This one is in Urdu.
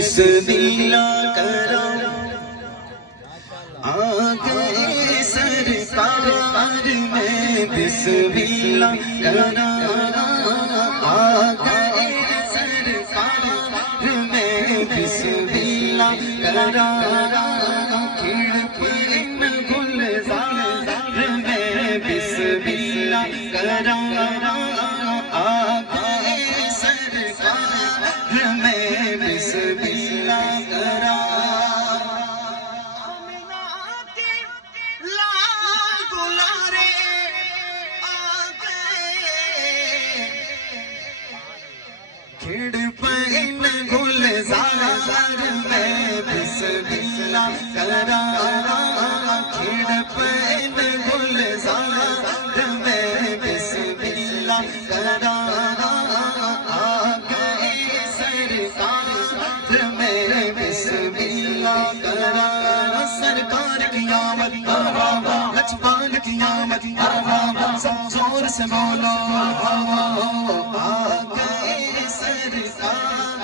بسم اللہ کرو آگے سرکار میں، بسم اللہ کرو آگے سرکار میں، بسم اللہ کرو کھڑکی میں گلزار میں، بسم اللہ کرو آگے سرکار میں، بسم اللہ کرو کھڑ پین گلزار میں، بسم اللہ کرا کھڑ پین گلزار میں، بسم اللہ کرا آگے سرکار میں، بسم اللہ کرا سرکار کی آمد لجپال کی آمد سب زور سے بولو آگے سرکار